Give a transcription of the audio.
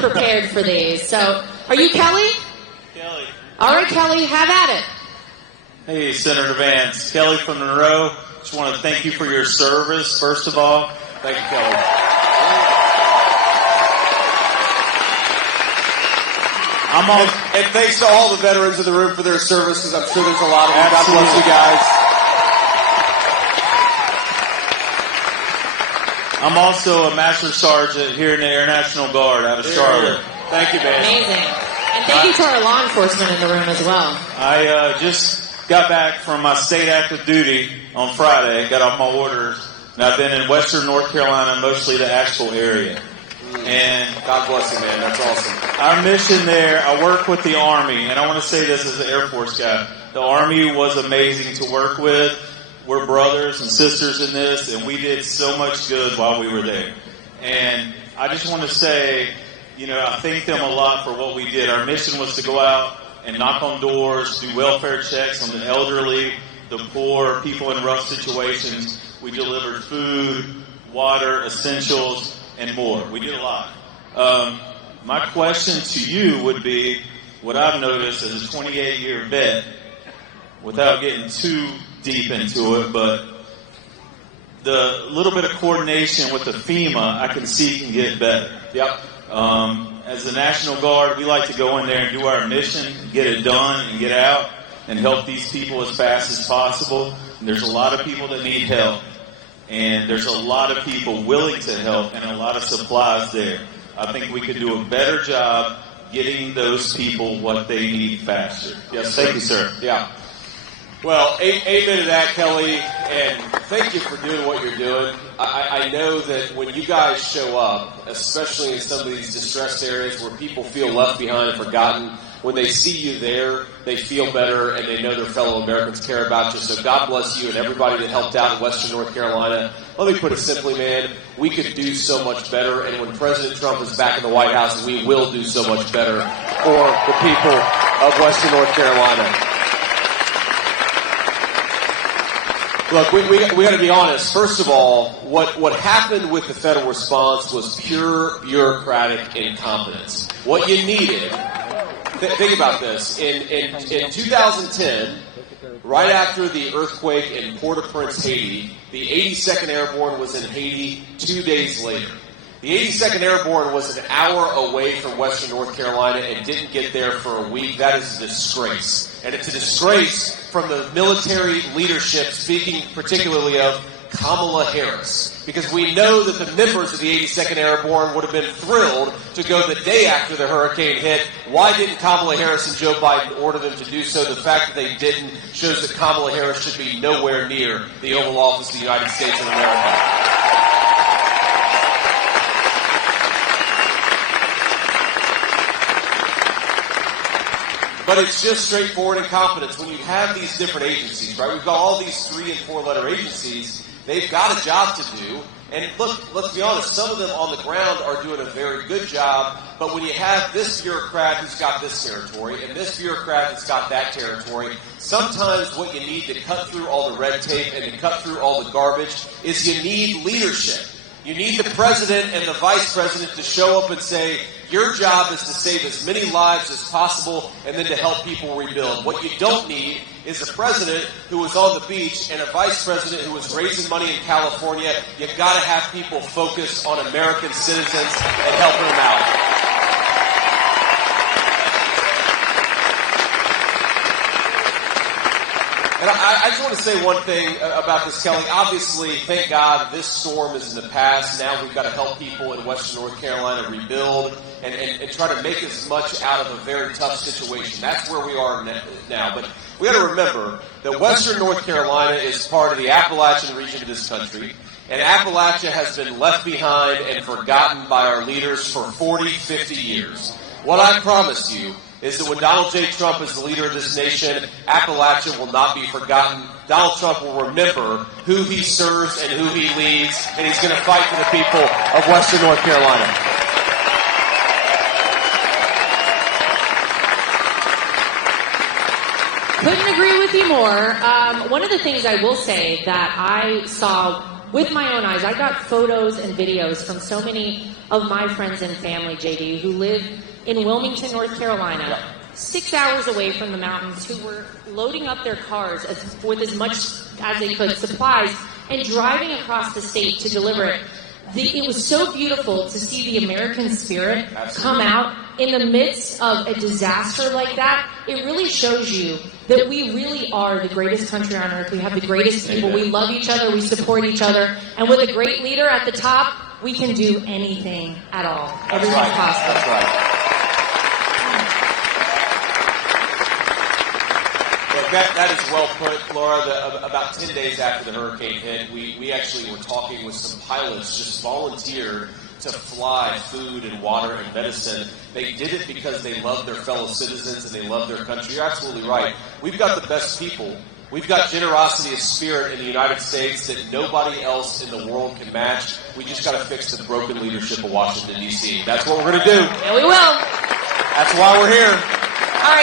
prepared for these. So, are you Kelly? Kelly. All right, Kelly, have at it. Hey, Senator Vance. Kelly from Monroe. Just want to thank you for your service, first of all. Thank you, Kelly. And thanks to all the veterans in the room for their service, because I'm sure there's a lot of them. God bless you guys. I'm also a Master Sergeant here in the Air National Guard out of Charlotte. Thank you, man. Amazing. And thank you to our law enforcement in the room as well. I just got back from my state active duty on Friday, got off my orders, and I've been in western North Carolina, mostly the Asheville area. And God bless you, man. That's awesome. Our mission there, I work with the Army, and I want to say this as an Air Force guy. The Army was amazing to work with. We're brothers and sisters in this, and we did so much good while we were there. And I just want to say, I thank them a lot for what we did. Our mission was to go out and knock on doors, do welfare checks on the elderly, the poor, people in rough situations. We delivered food, water, essentials, and more. We did a lot. My question to you would be, what I've noticed as a 28-year vet, without getting too deep into it, but the little bit of coordination with the FEMA, I can see can get better. Yep. As the National Guard, we like to go in there and do our mission, get it done, and get out and help these people as fast as possible. And there's a lot of people that need help. And there's a lot of people willing to help and a lot of supplies there. I think we could do a better job getting those people what they need faster. Yes, thank you, sir. Yeah. Well, amen to that, Kelly, and thank you for doing what you're doing. I know that when you guys show up, especially in some of these distressed areas where people feel left behind and forgotten, when they see you there, they feel better and they know their fellow Americans care about you. So God bless you and everybody that helped out in Western North Carolina. Let me put it simply, man, we could do so much better. And when President Trump is back in the White House, we will do so much better for the people of Western North Carolina. Look, we got to be honest. First of all, what happened with the federal response was pure bureaucratic incompetence. What you needed, think about this, in 2010, right after the earthquake in Port-au-Prince, Haiti, the 82nd Airborne was in Haiti 2 days later. The 82nd Airborne was an hour away from Western North Carolina and didn't get there for a week. That is a disgrace. And it's a disgrace from the military leadership, speaking particularly of Kamala Harris. Because we know that the members of the 82nd Airborne would have been thrilled to go the day after the hurricane hit. Why didn't Kamala Harris and Joe Biden order them to do so? The fact that they didn't shows that Kamala Harris should be nowhere near the Oval Office of the United States of America. But it's just straightforward incompetence. When you have these different agencies, right? We've got all these 3- and 4-letter agencies. They've got a job to do. And look, let's be honest, some of them on the ground are doing a very good job. But when you have this bureaucrat who's got this territory and this bureaucrat that's got that territory, sometimes what you need to cut through all the red tape and to cut through all the garbage is you need leadership. You need the president and the vice president to show up and say, your job is to save as many lives as possible and then to help people rebuild. What you don't need is a president who was on the beach and a vice president who was raising money in California. You've got to have people focus on American citizens and helping them out. And I just want to say one thing about this, Kelly. Obviously, thank God this storm is in the past. Now we've got to help people in Western North Carolina rebuild and try to make as much out of a very tough situation. That's where we are now. But we got to remember that Western North Carolina is part of the Appalachian region of this country. And Appalachia has been left behind and forgotten by our leaders for 40, 50 years. What I promise you is that when Donald J. Trump is the leader of this nation, Appalachia will not be forgotten. Donald Trump will remember who he serves and who he leads, and he's going to fight for the people of Western North Carolina. Couldn't agree with you more. One of the things I will say that I saw with my own eyes. I got photos and videos from so many of my friends and family, JD, who live in Wilmington, North Carolina, 6 hours away from the mountains, who were loading up their cars with as much as they could, supplies, and driving across the state to deliver it. It was so beautiful to see the American spirit come out in the midst of a disaster like that. It really shows you that we really are the greatest country on earth. We have the greatest people. We love each other. We support each other. And with a great leader at the top, we can do anything at all. Everything's possible. That's right. That is well put, Laura. About 10 days after the hurricane hit, we actually were talking with some pilots, just volunteered to fly food and water and medicine. They did it because they love their fellow citizens and they love their country. You're absolutely right. We've got the best people. We've got generosity of spirit in the United States that nobody else in the world can match. We just got to fix the broken leadership of Washington, D.C. That's what we're going to do. And we will. That's why we're here.